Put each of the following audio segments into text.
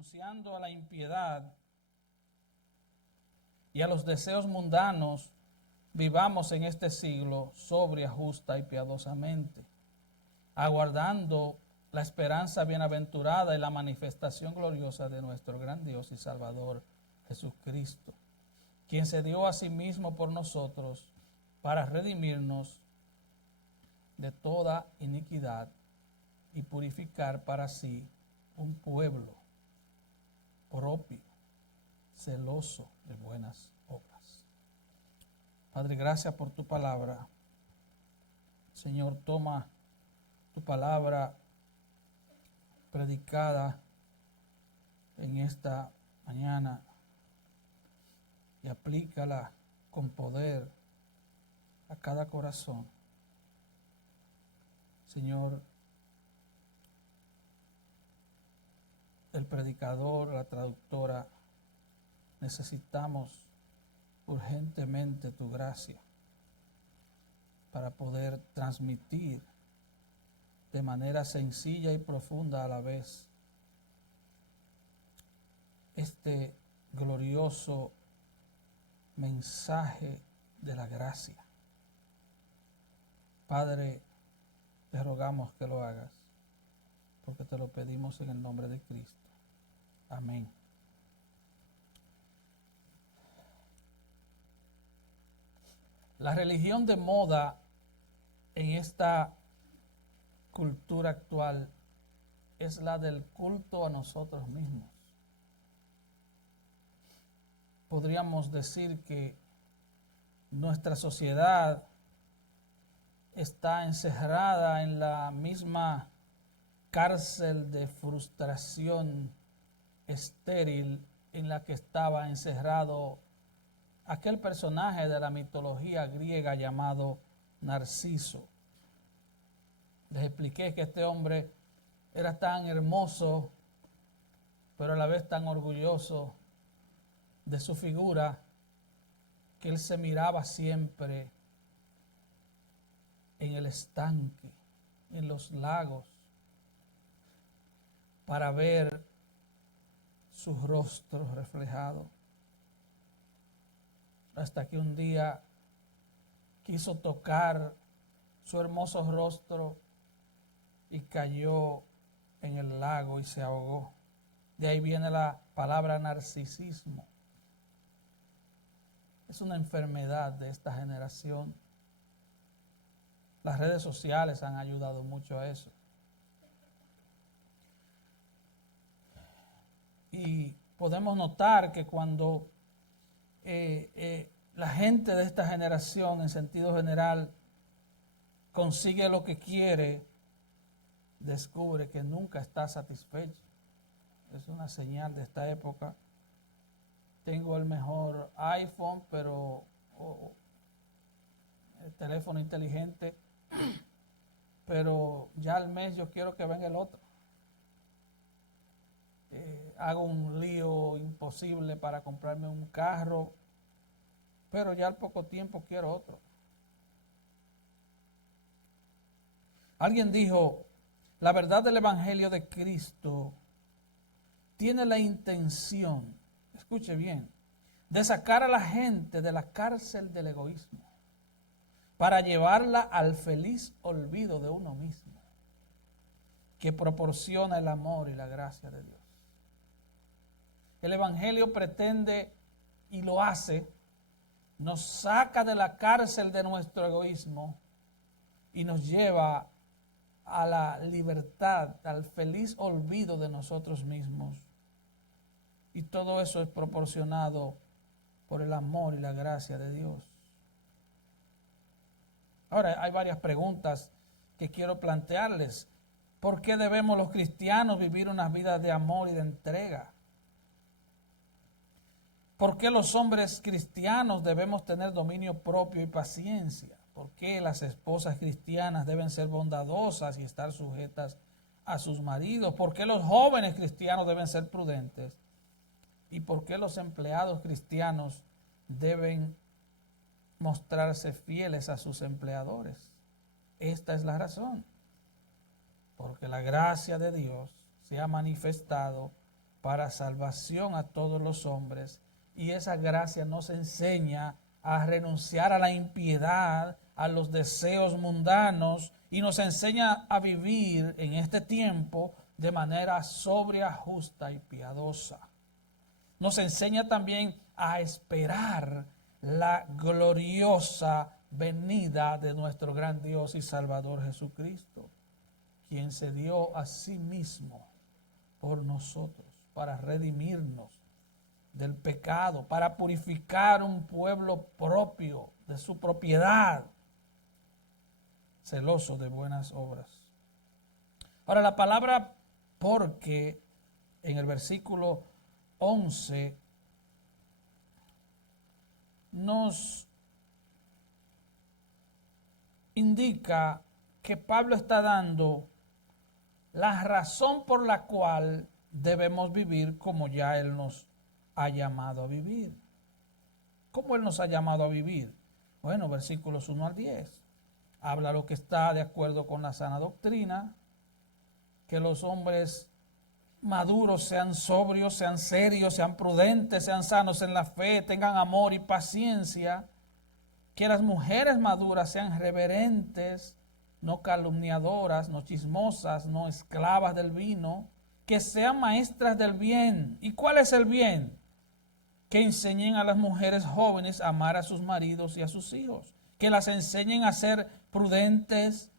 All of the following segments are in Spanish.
renunciando a la impiedad y a los deseos mundanos, vivamos en este siglo sobria, justa y piadosamente, aguardando la esperanza bienaventurada y la manifestación gloriosa de nuestro gran Dios y Salvador Jesucristo, quien se dio a sí mismo por nosotros para redimirnos de toda iniquidad y purificar para sí un pueblo propio, celoso de buenas obras. Padre, gracias por tu palabra. Señor, toma tu palabra predicada en esta mañana y aplícala con poder a cada corazón. Señor, el predicador, la traductora, necesitamos urgentemente tu gracia para poder transmitir de manera sencilla y profunda a la vez este glorioso mensaje de la gracia. Padre, te rogamos que lo hagas, porque te lo pedimos en el nombre de Cristo. Amén. La religión de moda en esta cultura actual es la del culto a nosotros mismos. Podríamos decir que nuestra sociedad está encerrada en la misma cárcel de frustración estéril en la que estaba encerrado aquel personaje de la mitología griega llamado Narciso. Les expliqué que este hombre era tan hermoso, pero a la vez tan orgulloso de su figura, que él se miraba siempre en el estanque, en los lagos, para ver su rostro reflejado. Hasta que un día quiso tocar su hermoso rostro y cayó en el lago y se ahogó. De ahí viene la palabra narcisismo. Es una enfermedad de esta generación. Las redes sociales han ayudado mucho a eso. Y podemos notar que cuando la gente de esta generación, en sentido general, consigue lo que quiere, descubre que nunca está satisfecho. Es una señal de esta época. Tengo el mejor iPhone, pero el teléfono inteligente, pero ya al mes yo quiero que venga el otro. Hago un lío imposible para comprarme un carro, pero ya al poco tiempo quiero otro. Alguien dijo, la verdad del Evangelio de Cristo tiene la intención, escuche bien, de sacar a la gente de la cárcel del egoísmo para llevarla al feliz olvido de uno mismo, que proporciona el amor y la gracia de Dios. El Evangelio pretende, y lo hace, nos saca de la cárcel de nuestro egoísmo y nos lleva a la libertad, al feliz olvido de nosotros mismos. Y todo eso es proporcionado por el amor y la gracia de Dios. Ahora, hay varias preguntas que quiero plantearles. ¿Por qué debemos los cristianos vivir unas vidas de amor y de entrega? ¿Por qué los hombres cristianos debemos tener dominio propio y paciencia? ¿Por qué las esposas cristianas deben ser bondadosas y estar sujetas a sus maridos? ¿Por qué los jóvenes cristianos deben ser prudentes? ¿Y por qué los empleados cristianos deben mostrarse fieles a sus empleadores? Esta es la razón. Porque la gracia de Dios se ha manifestado para salvación a todos los hombres. Y esa gracia nos enseña a renunciar a la impiedad, a los deseos mundanos, y nos enseña a vivir en este tiempo de manera sobria, justa y piadosa. Nos enseña también a esperar la gloriosa venida de nuestro gran Dios y Salvador Jesucristo, quien se dio a sí mismo por nosotros, para redimirnos del pecado, para purificar un pueblo propio, de su propiedad, celoso de buenas obras. Ahora, la palabra porque en el versículo 11 nos indica que Pablo está dando la razón por la cual debemos vivir como ya Él nos ha llamado a vivir. ¿Cómo Él nos ha llamado a vivir? Bueno, versículos 1 al 10. Habla lo que está de acuerdo con la sana doctrina, que los hombres maduros sean sobrios, sean serios, sean prudentes, sean sanos en la fe, tengan amor y paciencia, que las mujeres maduras sean reverentes, no calumniadoras, no chismosas, no esclavas del vino, que sean maestras del bien. ¿Y cuál es el bien? Que enseñen a las mujeres jóvenes a amar a sus maridos y a sus hijos, que las enseñen a ser prudentes,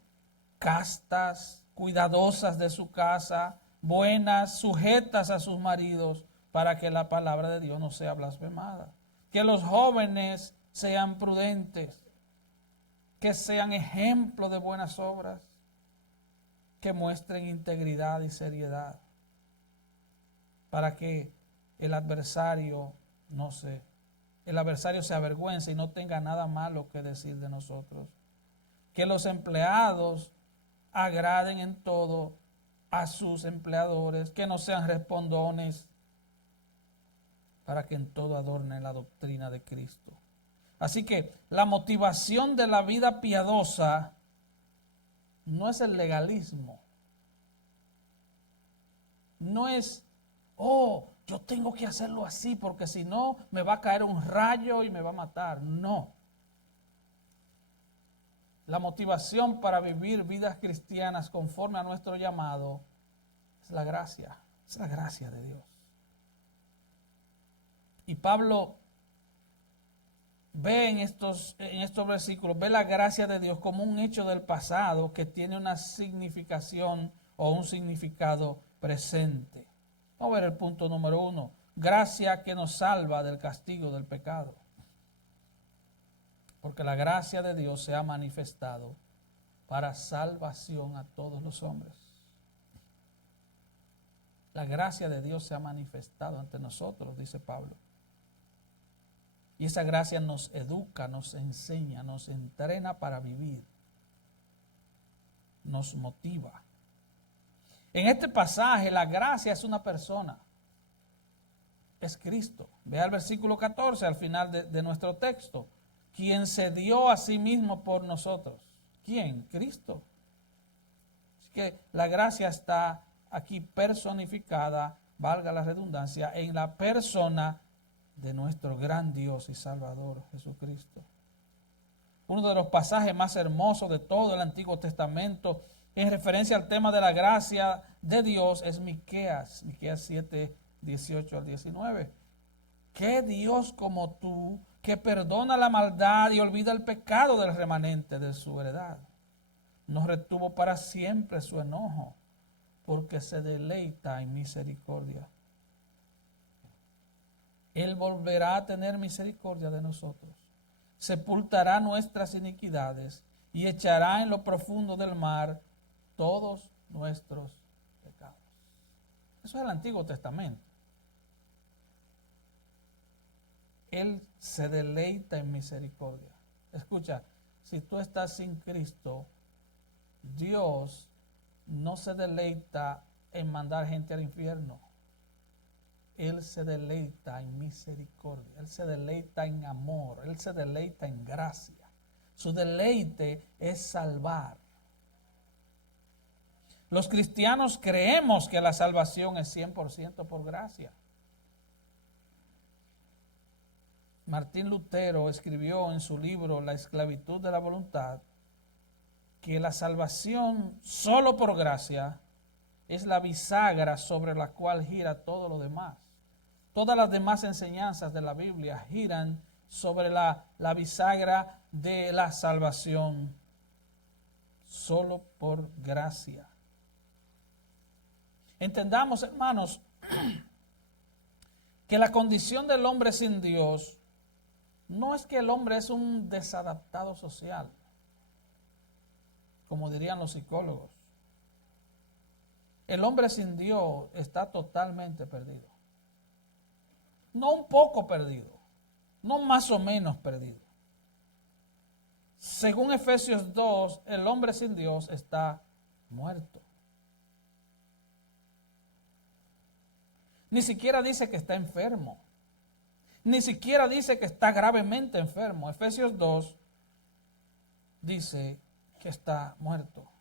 castas, cuidadosas de su casa, buenas, sujetas a sus maridos, para que la palabra de Dios no sea blasfemada. Que los jóvenes sean prudentes, que sean ejemplo de buenas obras, que muestren integridad y seriedad, para que el adversario se avergüence y no tenga nada malo que decir de nosotros. Que los empleados agraden en todo a sus empleadores, que no sean respondones, para que en todo adornen la doctrina de Cristo. Así que la motivación de la vida piadosa no es el legalismo. No es, yo tengo que hacerlo así porque si no me va a caer un rayo y me va a matar. No. La motivación para vivir vidas cristianas conforme a nuestro llamado es la gracia de Dios. Y Pablo ve en estos versículos, ve la gracia de Dios como un hecho del pasado que tiene una significación o un significado presente. Vamos a ver el punto número 1. Gracia que nos salva del castigo del pecado. Porque la gracia de Dios se ha manifestado para salvación a todos los hombres. La gracia de Dios se ha manifestado ante nosotros, dice Pablo. Y esa gracia nos educa, nos enseña, nos entrena para vivir. Nos motiva. En este pasaje, la gracia es una persona. Es Cristo. Vea el versículo 14 al final de nuestro texto. Quien se dio a sí mismo por nosotros. ¿Quién? Cristo. Así que la gracia está aquí personificada, valga la redundancia, en la persona de nuestro gran Dios y Salvador Jesucristo. Uno de los pasajes más hermosos de todo el Antiguo Testamento en referencia al tema de la gracia de Dios es Miqueas 7, 18 al 19. ¿Qué Dios como tú, que perdona la maldad y olvida el pecado del remanente de su heredad? No retuvo para siempre su enojo, porque se deleita en misericordia. Él volverá a tener misericordia de nosotros, sepultará nuestras iniquidades y echará en lo profundo del mar todos nuestros pecados. Eso es el Antiguo Testamento. Él se deleita en misericordia. Escucha, si tú estás sin Cristo, Dios no se deleita en mandar gente al infierno. Él se deleita en misericordia. Él se deleita en amor. Él se deleita en gracia. Su deleite es salvar. Los cristianos creemos que la salvación es 100% por gracia. Martín Lutero escribió en su libro La esclavitud de la voluntad que la salvación solo por gracia es la bisagra sobre la cual gira todo lo demás. Todas las demás enseñanzas de la Biblia giran sobre la bisagra de la salvación solo por gracia. Entendamos, hermanos, que la condición del hombre sin Dios no es que el hombre es un desadaptado social, como dirían los psicólogos. El hombre sin Dios está totalmente perdido. No un poco perdido, no más o menos perdido. Según Efesios 2, el hombre sin Dios está muerto. Ni siquiera dice que está enfermo. Ni siquiera dice que está gravemente enfermo. Efesios 2 dice que está muerto.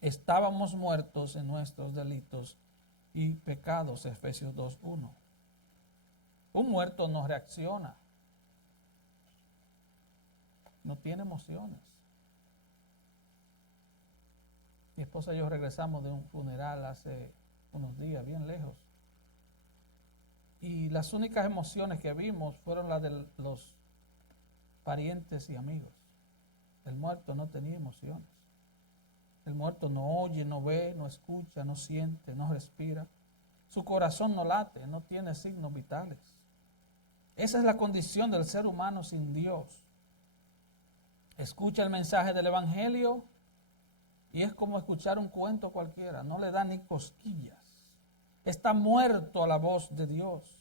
Estábamos muertos en nuestros delitos y pecados, Efesios 2:1. Un muerto no reacciona. No tiene emociones. Mi esposa y yo regresamos de un funeral hace unos días, bien lejos. Y las únicas emociones que vimos fueron las de los parientes y amigos. El muerto no tenía emociones. El muerto no oye, no ve, no escucha, no siente, no respira. Su corazón no late, no tiene signos vitales. Esa es la condición del ser humano sin Dios. Escucha el mensaje del Evangelio y es como escuchar un cuento cualquiera, no le da ni cosquillas. Está muerto a la voz de Dios.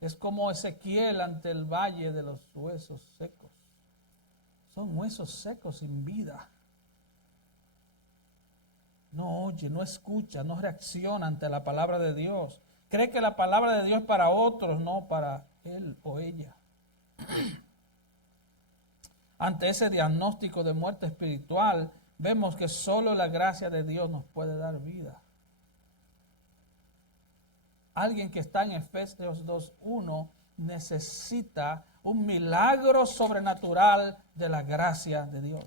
Es como Ezequiel ante el valle de los huesos secos. Son huesos secos sin vida. No oye, no escucha, no reacciona ante la palabra de Dios. Cree que la palabra de Dios es para otros, no para él o ella. Ante ese diagnóstico de muerte espiritual, vemos que solo la gracia de Dios nos puede dar vida. Alguien que está en Efesios 2:1 necesita un milagro sobrenatural de la gracia de Dios.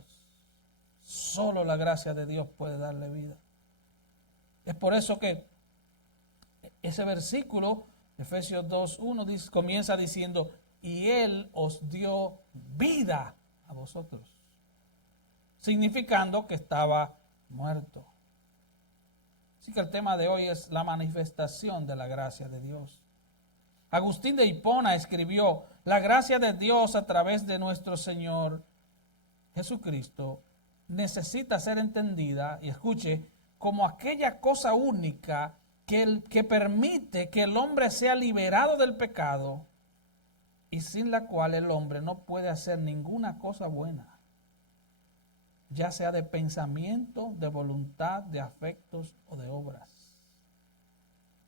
Solo la gracia de Dios puede darle vida. Es por eso que ese versículo, Efesios 2:1, comienza diciendo, y Él os dio vida a vosotros, significando que estaba muerto. Así que el tema de hoy es la manifestación de la gracia de Dios. Agustín de Hipona escribió, la gracia de Dios a través de nuestro Señor Jesucristo necesita ser entendida, y escuche, como aquella cosa única que permite que el hombre sea liberado del pecado y sin la cual el hombre no puede hacer ninguna cosa buena, ya sea de pensamiento, de voluntad, de afectos o de obras.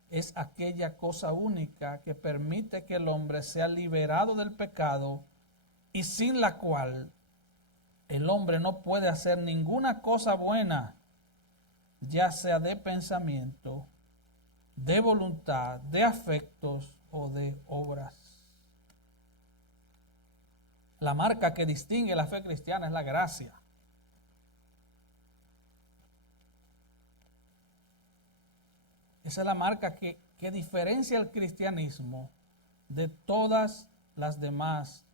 Es aquella cosa única que permite que el hombre sea liberado del pecado y sin la cual el hombre no puede hacer ninguna cosa buena, ya sea de pensamiento, de voluntad, de afectos o de obras. La marca que distingue la fe cristiana es la gracia. Esa es la marca que diferencia el cristianismo de todas las demás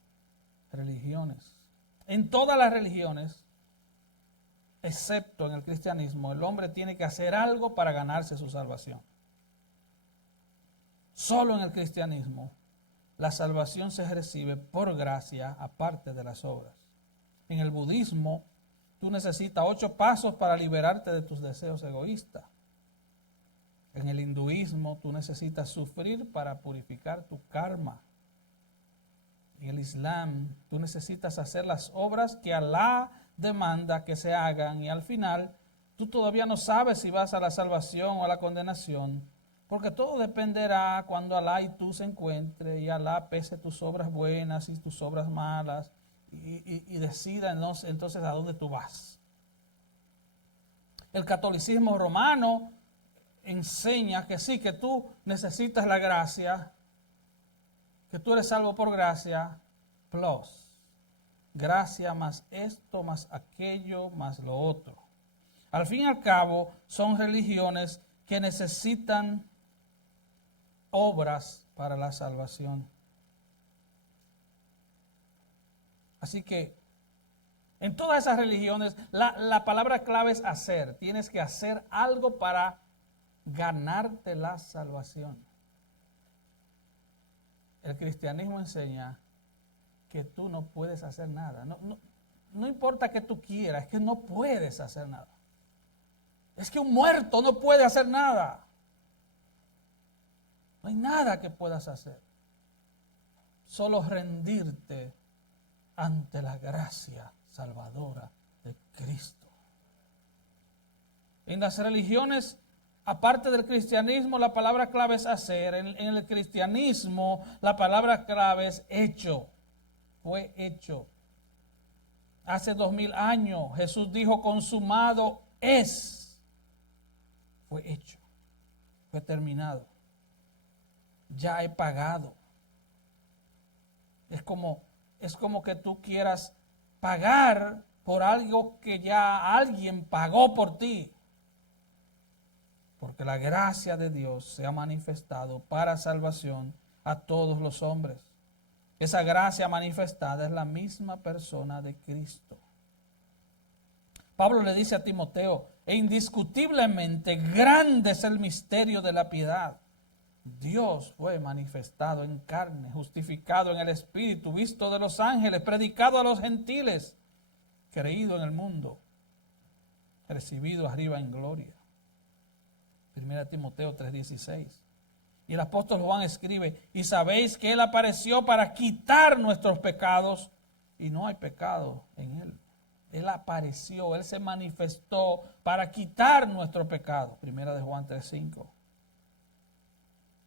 religiones. En todas las religiones, excepto en el cristianismo, el hombre tiene que hacer algo para ganarse su salvación. Solo en el cristianismo la salvación se recibe por gracia aparte de las obras. En el budismo, tú necesitas 8 pasos para liberarte de tus deseos egoístas. En el hinduismo, tú necesitas sufrir para purificar tu karma. En el Islam, tú necesitas hacer las obras que Alá demanda que se hagan, y al final, tú todavía no sabes si vas a la salvación o a la condenación, porque todo dependerá cuando Alá y tú se encuentren y Alá pese tus obras buenas y tus obras malas y decida entonces a dónde tú vas. El catolicismo romano enseña que sí, que tú necesitas la gracia, que tú eres salvo por gracia, plus gracia más esto, más aquello, más lo otro. Al fin y al cabo, son religiones que necesitan obras para la salvación. Así que en todas esas religiones, la palabra clave es hacer. Tienes que hacer algo para ganarte la salvación. El cristianismo enseña que tú no puedes hacer nada. No importa que tú quieras, es que no puedes hacer nada. Es que un muerto no puede hacer nada. No hay nada que puedas hacer. Solo rendirte ante la gracia salvadora de Cristo. En las religiones, aparte del cristianismo, la palabra clave es hacer. En el cristianismo, la palabra clave es hecho. Fue hecho. Hace 2000 años Jesús dijo: consumado es. Fue hecho. Fue terminado. Ya he pagado. Es como que tú quieras pagar por algo que ya alguien pagó por ti. Porque la gracia de Dios se ha manifestado para salvación a todos los hombres. Esa gracia manifestada es la misma persona de Cristo. Pablo le dice a Timoteo: e indiscutiblemente grande es el misterio de la piedad. Dios fue manifestado en carne, justificado en el Espíritu, visto de los ángeles, predicado a los gentiles, creído en el mundo, recibido arriba en gloria. 1 Timoteo 3:16. Y el apóstol Juan escribe: y sabéis que Él apareció para quitar nuestros pecados, y no hay pecado en Él. Él apareció, Él se manifestó para quitar nuestro pecado. 1 Juan 3:5.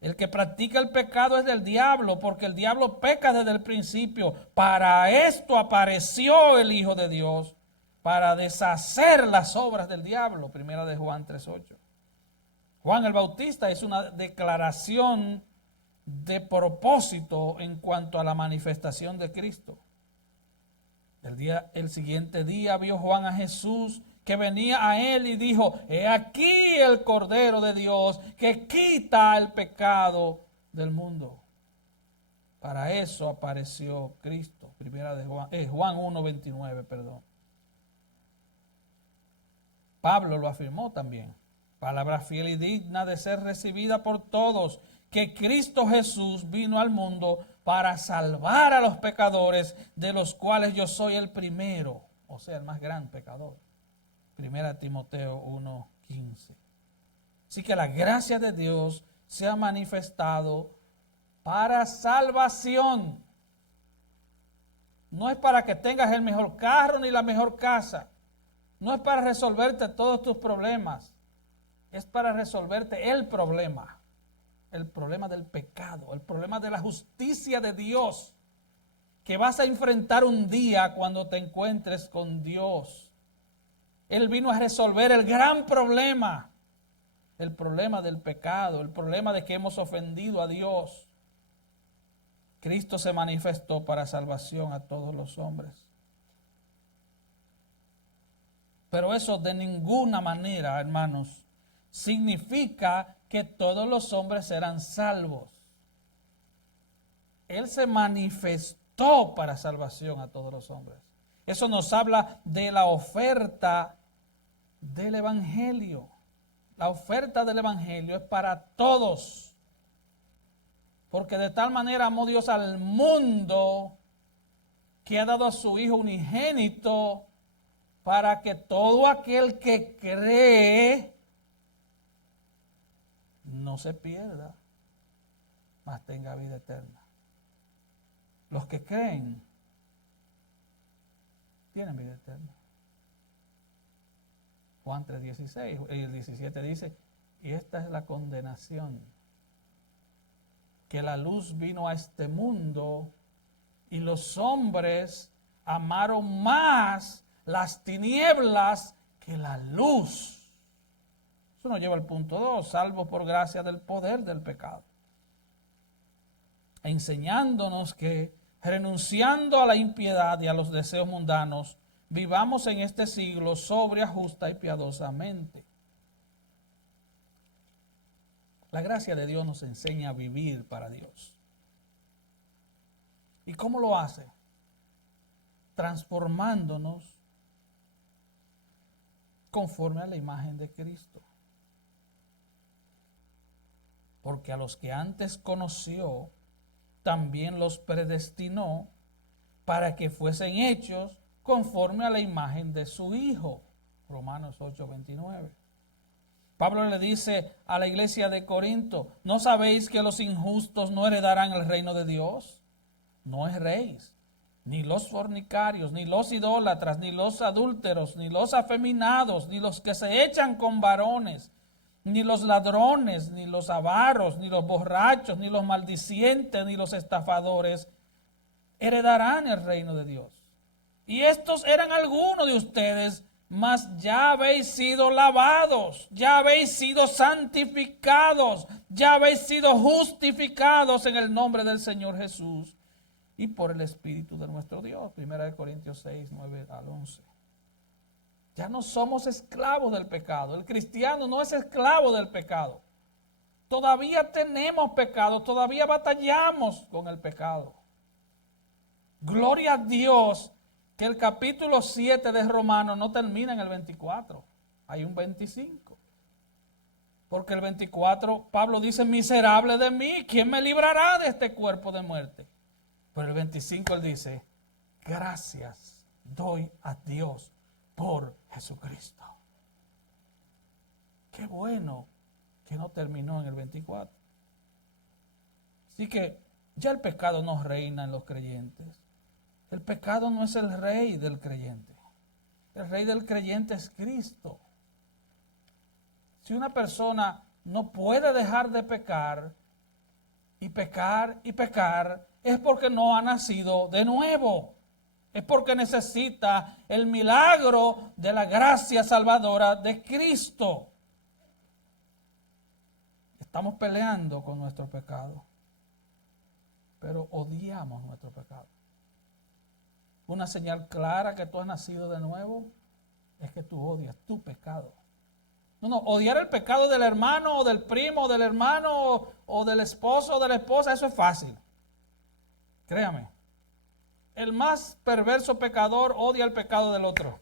El que practica el pecado es del diablo, porque el diablo peca desde el principio. Para esto apareció el Hijo de Dios, para deshacer las obras del diablo. 1 Juan 3:8. Juan el Bautista es una declaración de propósito en cuanto a la manifestación de Cristo. El siguiente día vio Juan a Jesús que venía a él y dijo: he aquí el Cordero de Dios que quita el pecado del mundo. Para eso apareció Cristo. Juan 1:29, perdón. Pablo lo afirmó también. Palabra fiel y digna de ser recibida por todos, que Cristo Jesús vino al mundo para salvar a los pecadores, de los cuales yo soy el primero, o sea, el más gran pecador. 1 Timoteo 1:15. Así que la gracia de Dios se ha manifestado para salvación. No es para que tengas el mejor carro ni la mejor casa. No es para resolverte todos tus problemas. Es para resolverte el problema del pecado, el problema de la justicia de Dios, que vas a enfrentar un día cuando te encuentres con Dios. Él vino a resolver el gran problema, el problema del pecado, el problema de que hemos ofendido a Dios. Cristo se manifestó para salvación a todos los hombres. Pero eso de ninguna manera, hermanos, significa que todos los hombres serán salvos. Él se manifestó para salvación a todos los hombres. Eso nos habla de la oferta del Evangelio. La oferta del Evangelio es para todos. Porque de tal manera amó Dios al mundo que ha dado a su Hijo unigénito para que todo aquel que cree no se pierda, mas tenga vida eterna. Los que creen tienen vida eterna. Juan 3:16, el 17 dice: y esta es la condenación, que la luz vino a este mundo y los hombres amaron más las tinieblas que la luz, Eso nos lleva al punto 2, salvos por gracia del poder del pecado. Enseñándonos que, renunciando a la impiedad y a los deseos mundanos, vivamos en este siglo sobria, justa y piadosamente. La gracia de Dios nos enseña a vivir para Dios. ¿Y cómo lo hace? Transformándonos conforme a la imagen de Cristo. Porque a los que antes conoció, también los predestinó para que fuesen hechos conforme a la imagen de su Hijo. Romanos 8:29. Pablo le dice a la iglesia de Corinto, ¿no sabéis que los injustos no heredarán el reino de Dios? No erréis, ni los fornicarios, ni los idólatras, ni los adúlteros, ni los afeminados, ni los que se echan con varones, ni los ladrones, ni los avaros, ni los borrachos, ni los maldicientes, ni los estafadores heredarán el reino de Dios. Y estos eran algunos de ustedes, mas ya habéis sido lavados, ya habéis sido santificados, ya habéis sido justificados en el nombre del Señor Jesús y por el Espíritu de nuestro Dios. 1 Corintios 6, 9 al 11. Ya no somos esclavos del pecado. El cristiano no es esclavo del pecado. Todavía tenemos pecado, todavía batallamos con el pecado. Gloria a Dios que el capítulo 7 de Romanos no termina en el 24. Hay un 25. Porque el 24, Pablo dice, miserable de mí, ¿quién me librará de este cuerpo de muerte? Pero el 25 él dice, gracias doy a Dios por Jesucristo. Qué bueno que no terminó en el 24. Así que ya el pecado no reina en los creyentes. El pecado no es el rey del creyente. El rey del creyente es Cristo. Si una persona no puede dejar de pecar, y pecar, es porque no ha nacido de nuevo. Es porque necesita el milagro de la gracia salvadora de Cristo. Estamos peleando con nuestro pecado, pero odiamos nuestro pecado. Una señal clara que tú has nacido de nuevo es que tú odias tu pecado. No, odiar el pecado del hermano o del primo o del hermano o del esposo o de la esposa, eso es fácil. Créame. El más perverso pecador odia el pecado del otro.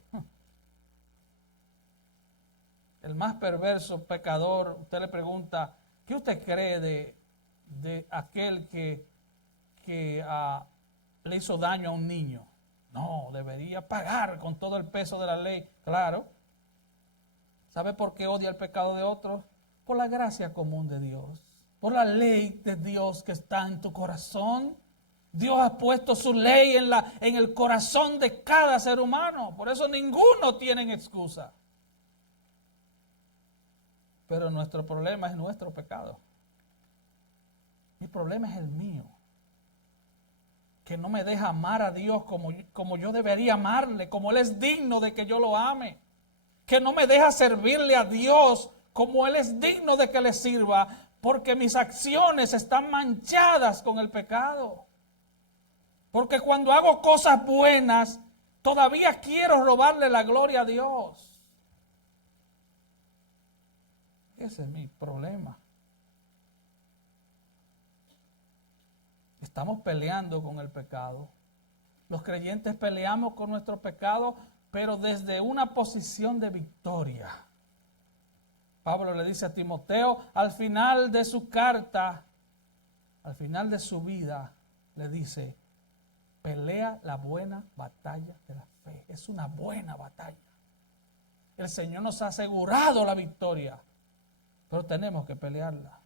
El más perverso pecador, usted le pregunta, ¿qué usted cree de aquel que le hizo daño a un niño? No, debería pagar con todo el peso de la ley. Claro. ¿Sabe por qué odia el pecado de otros? Por la gracia común de Dios. Por la ley de Dios que está en tu corazón. Dios ha puesto su ley en el corazón de cada ser humano. Por eso ninguno tiene excusa. Pero nuestro problema es nuestro pecado. Mi problema es el mío. Que no me deja amar a Dios como yo debería amarle, como Él es digno de que yo lo ame. Que no me deja servirle a Dios como Él es digno de que le sirva, porque mis acciones están manchadas con el pecado. Porque cuando hago cosas buenas, todavía quiero robarle la gloria a Dios. Ese es mi problema. Estamos peleando con el pecado. Los creyentes peleamos con nuestro pecado, pero desde una posición de victoria. Pablo le dice a Timoteo, al final de su carta, al final de su vida, le dice, pelea la buena batalla de la fe. Es una buena batalla. El Señor nos ha asegurado la victoria, pero tenemos que pelearla.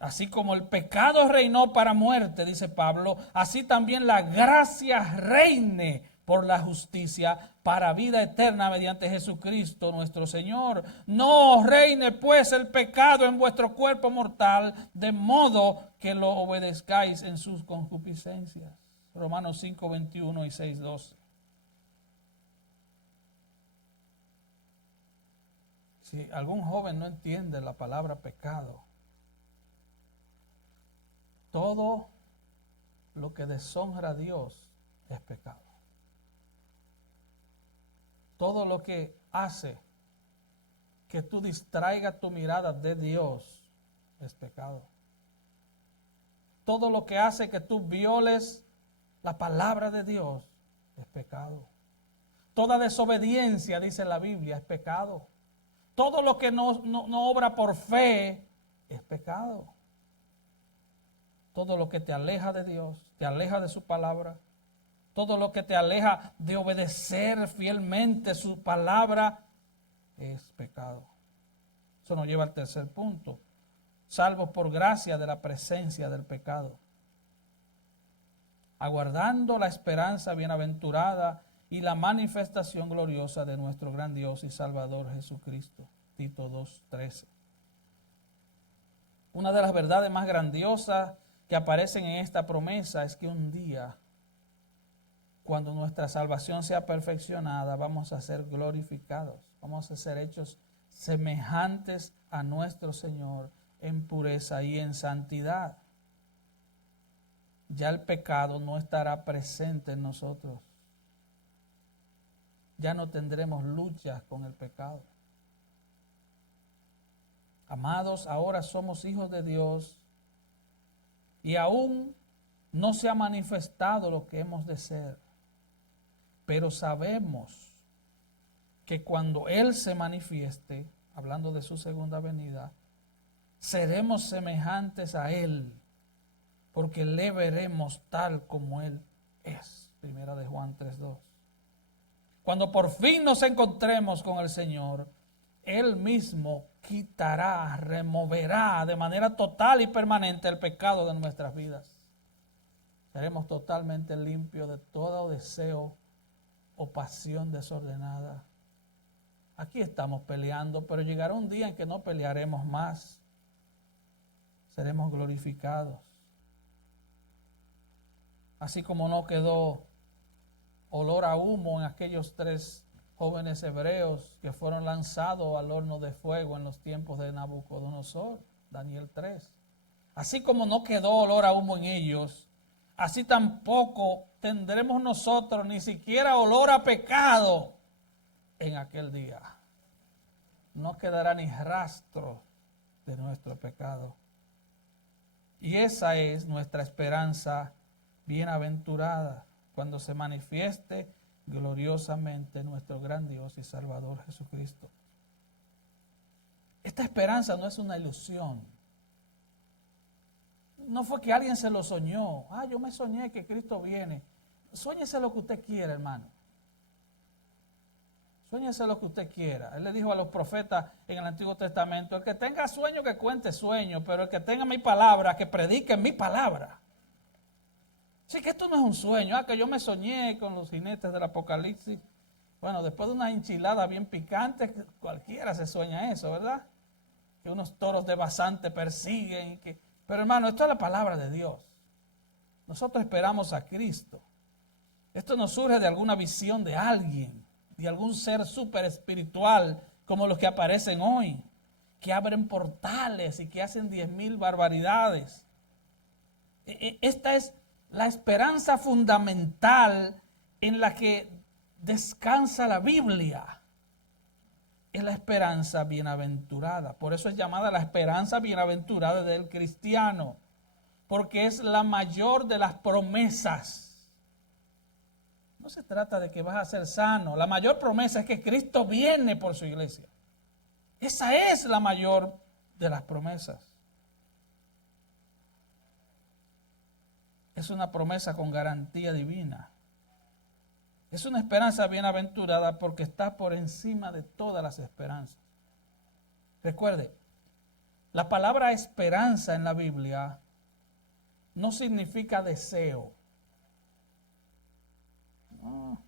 Así como el pecado reinó para muerte, dice Pablo, así también la gracia reine por la justicia para vida eterna mediante Jesucristo nuestro Señor. No reine pues el pecado en vuestro cuerpo mortal, de modo que lo obedezcáis en sus concupiscencias. Romanos 5, 21 y 6, 12. Si algún joven no entiende la palabra pecado, todo lo que deshonra a Dios es pecado. Todo lo que hace que tú distraigas tu mirada de Dios es pecado. Todo lo que hace que tú violes la palabra de Dios es pecado. Toda desobediencia, dice la Biblia, es pecado. Todo lo que no obra por fe es pecado. Todo lo que te aleja de Dios, te aleja de su palabra. Todo lo que te aleja de obedecer fielmente su palabra es pecado. Eso nos lleva al tercer punto. Salvos por gracia de la presencia del pecado, aguardando la esperanza bienaventurada y la manifestación gloriosa de nuestro gran Dios y Salvador Jesucristo. Tito 2:13. Una de las verdades más grandiosas que aparecen en esta promesa es que un día, cuando nuestra salvación sea perfeccionada, vamos a ser glorificados, vamos a ser hechos semejantes a nuestro Señor en pureza y en santidad. Ya el pecado no estará presente en nosotros. Ya no tendremos luchas con el pecado. Amados, ahora somos hijos de Dios y aún no se ha manifestado lo que hemos de ser. Pero sabemos que cuando Él se manifieste, hablando de su segunda venida, seremos semejantes a Él, porque le veremos tal como Él es. Primera de Juan 3:2. Cuando por fin nos encontremos con el Señor, Él mismo quitará, removerá de manera total y permanente el pecado de nuestras vidas. Seremos totalmente limpios de todo deseo o pasión desordenada. Aquí estamos peleando, pero llegará un día en que no pelearemos más. Seremos glorificados. Así como no quedó olor a humo en aquellos 3 jóvenes hebreos que fueron lanzados al horno de fuego en los tiempos de Nabucodonosor, Daniel 3. Así como no quedó olor a humo en ellos, así tampoco tendremos nosotros ni siquiera olor a pecado en aquel día. No quedará ni rastro de nuestro pecado. Y esa es nuestra esperanza bienaventurada cuando se manifieste gloriosamente nuestro gran Dios y Salvador Jesucristo. Esta esperanza no es una ilusión. No fue que alguien se lo soñó. Yo me soñé que Cristo viene. Suéñese lo que usted quiera, hermano. Suéñese lo que usted quiera. Él le dijo a los profetas en el Antiguo Testamento: el que tenga sueño, que cuente sueño, pero el que tenga mi palabra, que predique mi palabra. Así que esto no es un sueño. Que yo me soñé con los jinetes del Apocalipsis. Bueno, después de una enchilada bien picante, cualquiera se sueña eso, ¿verdad? Que unos toros de Bazán te persiguen. Pero hermano, esto es la palabra de Dios. Nosotros esperamos a Cristo. Esto no surge de alguna visión de alguien, de algún ser súper espiritual como los que aparecen hoy, que abren portales y que hacen 10,000 barbaridades. Esta es la esperanza fundamental en la que descansa la Biblia. Es la esperanza bienaventurada. Por eso es llamada la esperanza bienaventurada del cristiano, porque es la mayor de las promesas. No se trata de que vas a ser sano. La mayor promesa es que Cristo viene por su iglesia. Esa es la mayor de las promesas. Es una promesa con garantía divina. Es una esperanza bienaventurada porque está por encima de todas las esperanzas. Recuerde, la palabra esperanza en la Biblia no significa deseo. No,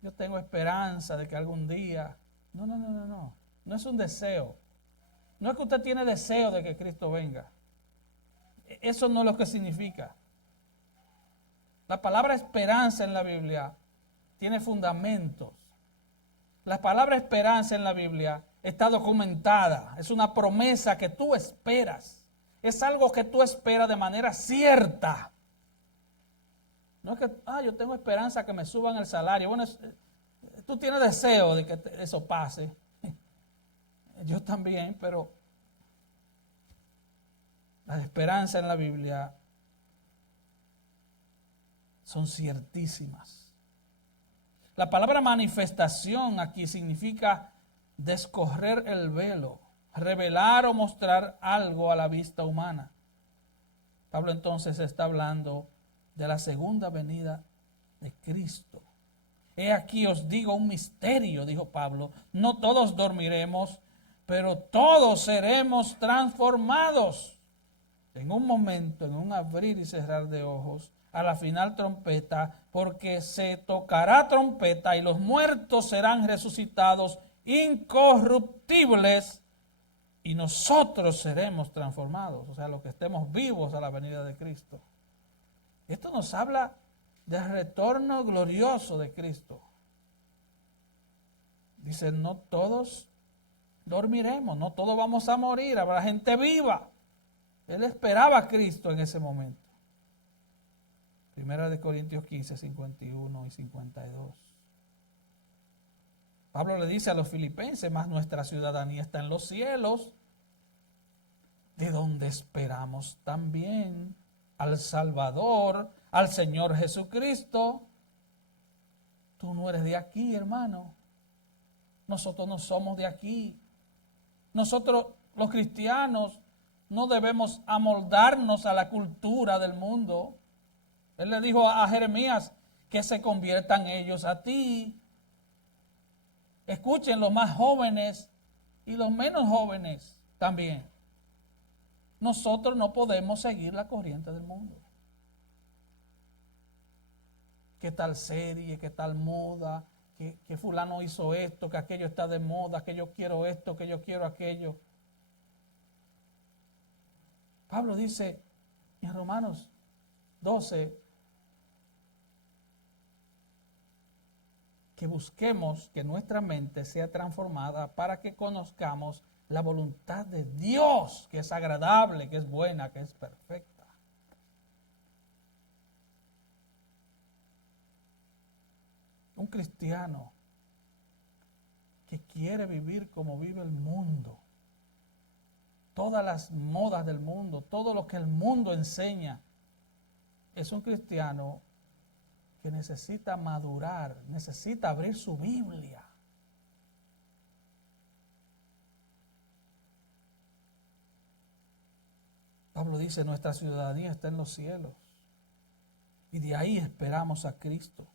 yo tengo esperanza de que algún día... No. No es un deseo. No es que usted tiene deseo de que Cristo venga. Eso no es lo que significa. La palabra esperanza en la Biblia tiene fundamentos. La palabra esperanza en la Biblia está documentada. Es una promesa que tú esperas. Es algo que tú esperas de manera cierta. No es que, yo tengo esperanza que me suban el salario. Bueno, tú tienes deseo de que eso pase. Yo también, pero las esperanzas en la Biblia son ciertísimas. La palabra manifestación aquí significa descorrer el velo, revelar o mostrar algo a la vista humana. Pablo entonces está hablando de la segunda venida de Cristo. He aquí os digo un misterio, dijo Pablo, no todos dormiremos, pero todos seremos transformados. En un momento, en un abrir y cerrar de ojos, a la final trompeta, porque se tocará trompeta y los muertos serán resucitados incorruptibles y nosotros seremos transformados, o sea, los que estemos vivos a la venida de Cristo. Esto nos habla del retorno glorioso de Cristo. Dice, no todos dormiremos, no todos vamos a morir, habrá gente viva. Él esperaba a Cristo en ese momento. Primera de Corintios 15, 51 y 52. Pablo le dice a los filipenses, más nuestra ciudadanía está en los cielos, de donde esperamos también al Salvador, al Señor Jesucristo. Tú no eres de aquí, hermano. Nosotros no somos de aquí. Nosotros, los cristianos, no debemos amoldarnos a la cultura del mundo. Él le dijo a Jeremías que se conviertan ellos a ti. Escuchen los más jóvenes y los menos jóvenes también. Nosotros no podemos seguir la corriente del mundo. ¿Qué tal serie? ¿Qué tal moda? Que fulano hizo esto, que aquello está de moda, que yo quiero esto, que yo quiero aquello. Pablo dice en Romanos 12 que busquemos que nuestra mente sea transformada para que conozcamos la voluntad de Dios, que es agradable, que es buena, que es perfecta. Un cristiano que quiere vivir como vive el mundo, todas las modas del mundo, todo lo que el mundo enseña, es un cristiano que necesita madurar, necesita abrir su Biblia. Pablo dice, nuestra ciudadanía está en los cielos y de ahí esperamos a Cristo,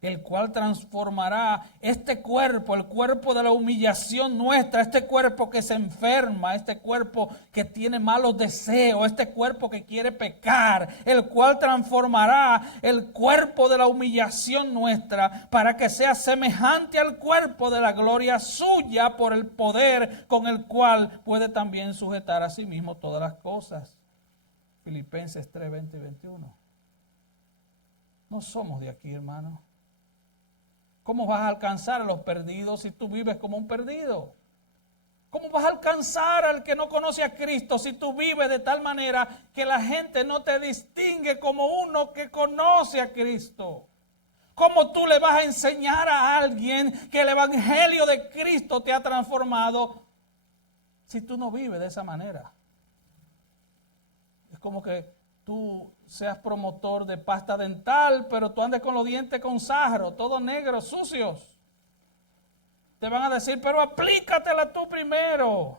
el cual transformará este cuerpo, el cuerpo de la humillación nuestra, este cuerpo que se enferma, este cuerpo que tiene malos deseos, este cuerpo que quiere pecar, el cual transformará el cuerpo de la humillación nuestra para que sea semejante al cuerpo de la gloria suya por el poder con el cual puede también sujetar a sí mismo todas las cosas. Filipenses 3, 20 y 21. No somos de aquí, hermano. ¿Cómo vas a alcanzar a los perdidos si tú vives como un perdido? ¿Cómo vas a alcanzar al que no conoce a Cristo si tú vives de tal manera que la gente no te distingue como uno que conoce a Cristo? ¿Cómo tú le vas a enseñar a alguien que el evangelio de Cristo te ha transformado si tú no vives de esa manera? Es como que tú seas promotor de pasta dental, pero tú andes con los dientes con sarro, todos negros, sucios. Te van a decir, pero aplícatela tú primero.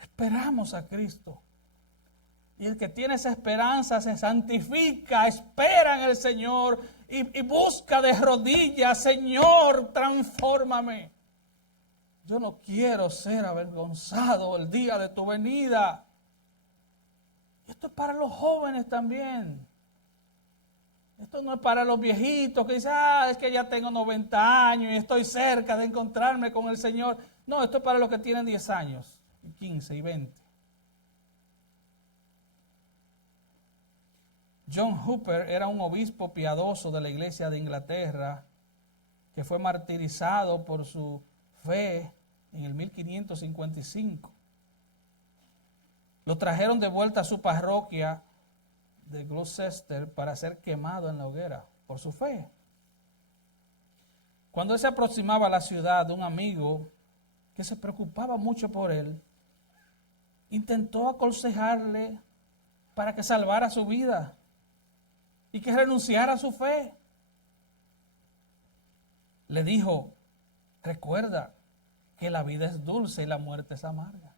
Esperamos a Cristo. Y el que tiene esa esperanza se santifica, espera en el Señor y busca de rodillas, Señor, transfórmame. Yo no quiero ser avergonzado el día de tu venida. Esto es para los jóvenes también. Esto no es para los viejitos que dicen, es que ya tengo 90 años y estoy cerca de encontrarme con el Señor. No, esto es para los que tienen 10 años, 15 y 20. John Hooper era un obispo piadoso de la iglesia de Inglaterra que fue martirizado por su fe en el 1555. Lo trajeron de vuelta a su parroquia de Gloucester para ser quemado en la hoguera por su fe. Cuando él se aproximaba a la ciudad, un amigo que se preocupaba mucho por él intentó aconsejarle para que salvara su vida y que renunciara a su fe. Le dijo: recuerda que la vida es dulce y la muerte es amarga.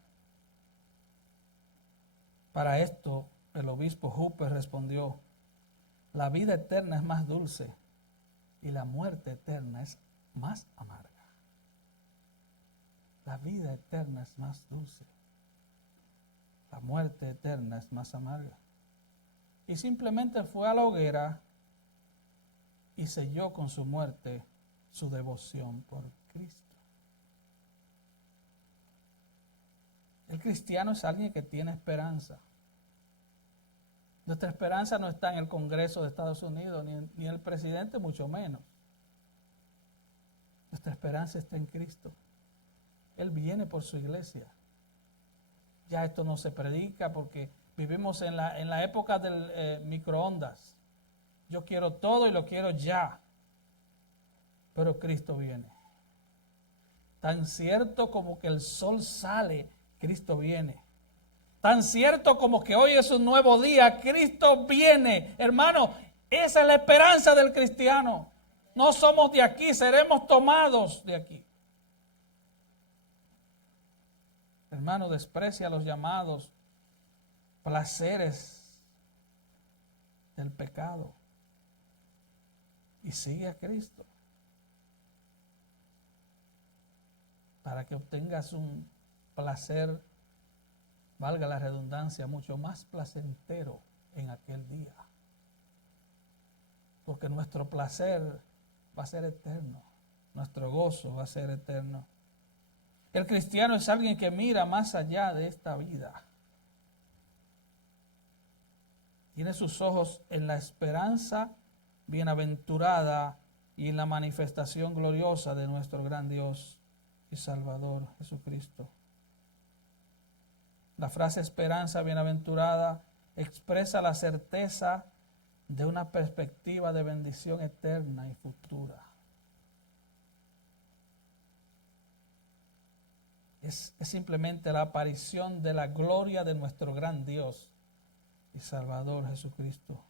Para esto, el obispo Hooper respondió: la vida eterna es más dulce y la muerte eterna es más amarga. La vida eterna es más dulce. La muerte eterna es más amarga. Y simplemente fue a la hoguera y selló con su muerte su devoción por Cristo. El cristiano es alguien que tiene esperanza. Nuestra esperanza no está en el Congreso de Estados Unidos, ni en el presidente, mucho menos. Nuestra esperanza está en Cristo. Él viene por su iglesia. Ya esto no se predica porque vivimos en la época del microondas. Yo quiero todo y lo quiero ya. Pero Cristo viene. Tan cierto como que el sol sale, Cristo viene. Tan cierto como que hoy es un nuevo día, Cristo viene. Hermano, esa es la esperanza del cristiano. No somos de aquí, seremos tomados de aquí. Hermano, desprecia los llamados placeres del pecado y sigue a Cristo para que obtengas un placer, valga la redundancia, mucho más placentero en aquel día. Porque nuestro placer va a ser eterno, nuestro gozo va a ser eterno. El cristiano es alguien que mira más allá de esta vida. Tiene sus ojos en la esperanza bienaventurada y en la manifestación gloriosa de nuestro gran Dios y Salvador Jesucristo. La frase esperanza bienaventurada expresa la certeza de una perspectiva de bendición eterna y futura. Es simplemente la aparición de la gloria de nuestro gran Dios y Salvador Jesucristo.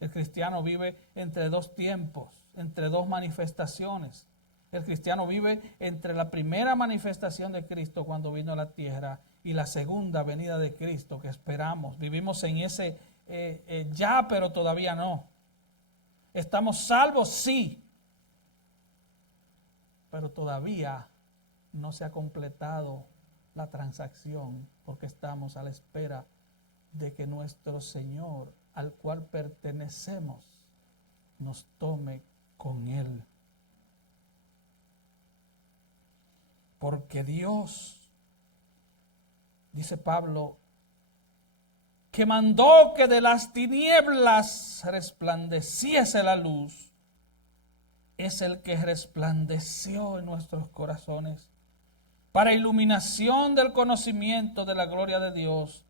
El cristiano vive entre dos tiempos, entre dos manifestaciones. El cristiano vive entre la primera manifestación de Cristo cuando vino a la tierra y la segunda venida de Cristo que esperamos. Vivimos en ese ya, pero todavía no. ¿Estamos salvos? Sí. Pero todavía no se ha completado la transacción porque estamos a la espera de que nuestro Señor, al cual pertenecemos, nos tome con Él. Porque Dios, dice Pablo, que mandó que de las tinieblas resplandeciese la luz, es el que resplandeció en nuestros corazones para iluminación del conocimiento de la gloria de Dios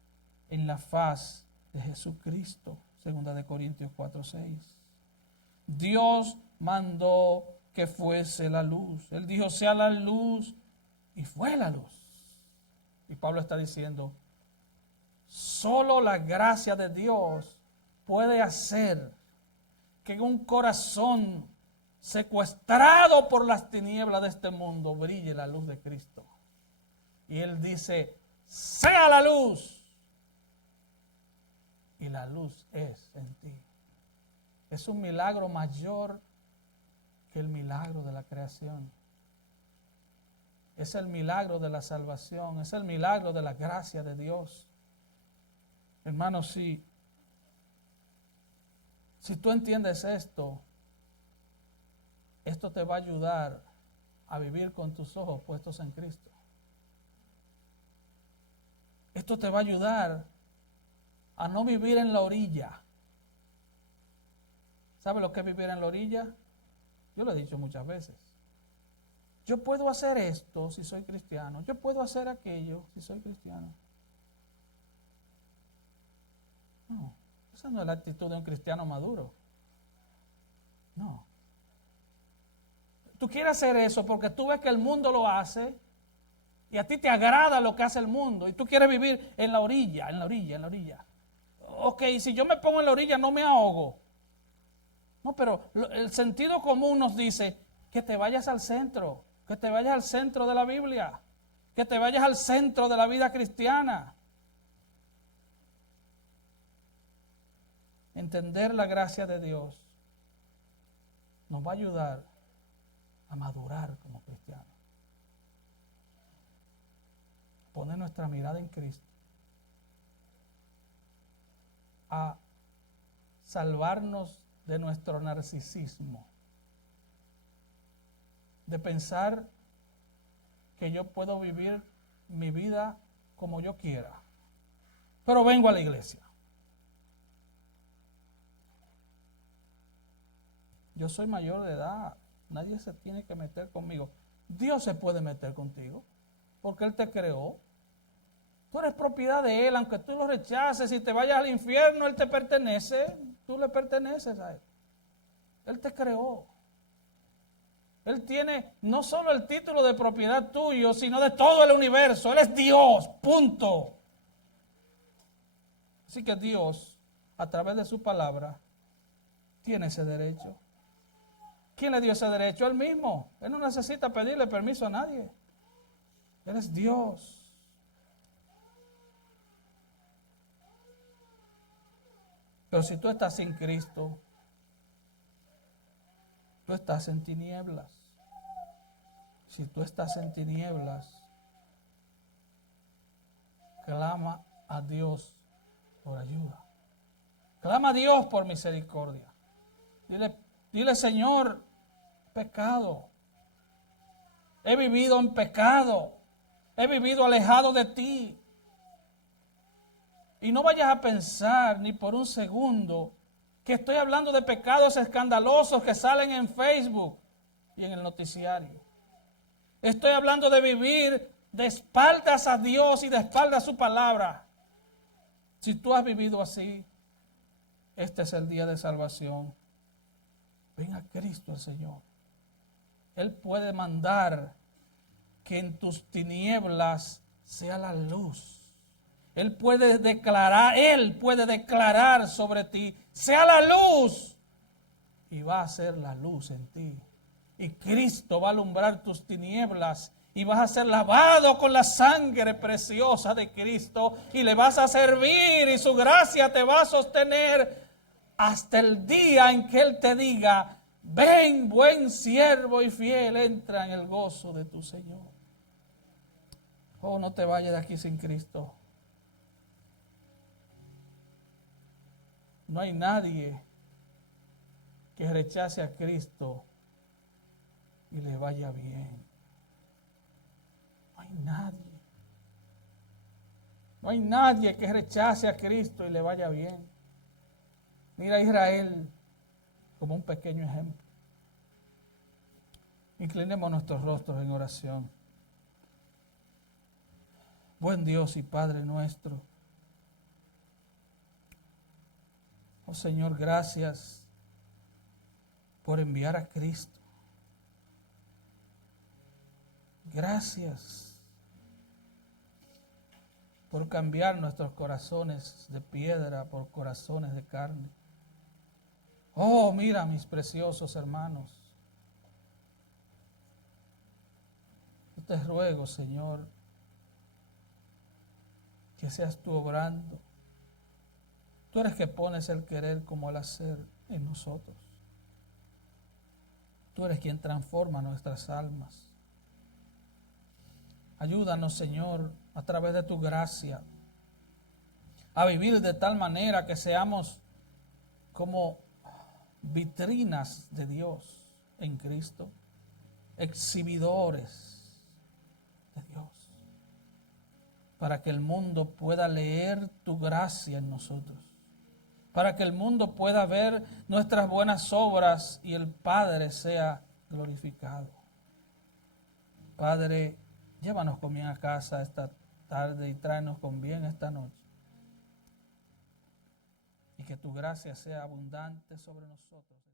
en la faz de Jesucristo. 2 Corintios 4:6. Dios mandó que fuese la luz. Él dijo, sea la luz, y fue la luz. Y Pablo está diciendo, solo la gracia de Dios puede hacer que en un corazón secuestrado por las tinieblas de este mundo brille la luz de Cristo. Y Él dice, sea la luz. Y la luz es en ti. Es un milagro mayor que el milagro de la creación. Es el milagro de la salvación. Es el milagro de la gracia de Dios. Hermanos, si tú entiendes esto, esto te va a ayudar a vivir con tus ojos puestos en Cristo. Esto te va a ayudar a no vivir en la orilla. ¿Sabe lo que es vivir en la orilla? Yo lo he dicho muchas veces. Yo puedo hacer esto si soy cristiano. Yo puedo hacer aquello si soy cristiano. No, esa no es la actitud de un cristiano maduro. No. Tú quieres hacer eso porque tú ves que el mundo lo hace y a ti te agrada lo que hace el mundo y tú quieres vivir en la orilla, en la orilla, en la orilla. Ok, si yo me pongo en la orilla no me ahogo. No, pero el sentido común nos dice que te vayas al centro, que te vayas al centro de la Biblia, que te vayas al centro de la vida cristiana. Entender la gracia de Dios nos va a ayudar a madurar como cristianos. Poner nuestra mirada en Cristo. A salvarnos de nuestro narcisismo. De pensar que yo puedo vivir mi vida como yo quiera. Pero vengo a la iglesia. Yo soy mayor de edad. Nadie se tiene que meter conmigo. Dios se puede meter contigo porque Él te creó. Tú eres propiedad de Él, aunque tú lo rechaces y te vayas al infierno, Él te pertenece. Tú le perteneces a Él. Él te creó. Él tiene no solo el título de propiedad tuyo, sino de todo el universo. Él es Dios, punto. Así que Dios, a través de su palabra, tiene ese derecho. ¿Quién le dio ese derecho? Él mismo. Él no necesita pedirle permiso a nadie. Él es Dios. Pero si tú estás sin Cristo, tú estás en tinieblas. Si tú estás en tinieblas, clama a Dios por ayuda. Clama a Dios por misericordia. Dile, Señor, pecado. He vivido en pecado. He vivido alejado de ti. Y no vayas a pensar ni por un segundo que estoy hablando de pecados escandalosos que salen en Facebook y en el noticiario. Estoy hablando de vivir de espaldas a Dios y de espaldas a su palabra. Si tú has vivido así, este es el día de salvación. Ven a Cristo el Señor. Él puede mandar que en tus tinieblas sea la luz. Él puede declarar sobre ti, sea la luz, y va a ser la luz en ti. Y Cristo va a alumbrar tus tinieblas y vas a ser lavado con la sangre preciosa de Cristo y le vas a servir y su gracia te va a sostener hasta el día en que Él te diga, ven buen siervo y fiel, entra en el gozo de tu Señor. Oh, no te vayas de aquí sin Cristo. No hay nadie que rechace a Cristo y le vaya bien. No hay nadie. No hay nadie que rechace a Cristo y le vaya bien. Mira a Israel como un pequeño ejemplo. Inclinemos nuestros rostros en oración. Buen Dios y Padre nuestro. Oh Señor, gracias por enviar a Cristo. Gracias por cambiar nuestros corazones de piedra por corazones de carne. Oh, mira mis preciosos hermanos. Yo te ruego, Señor, que seas tú obrando. Tú eres que pones el querer como el hacer en nosotros. Tú eres quien transforma nuestras almas. Ayúdanos, Señor, a través de tu gracia, a vivir de tal manera que seamos como vitrinas de Dios en Cristo, exhibidores de Dios, para que el mundo pueda leer tu gracia en nosotros para que el mundo pueda ver nuestras buenas obras y el Padre sea glorificado. Padre, llévanos con bien a casa esta tarde y tráenos con bien esta noche. Y que tu gracia sea abundante sobre nosotros.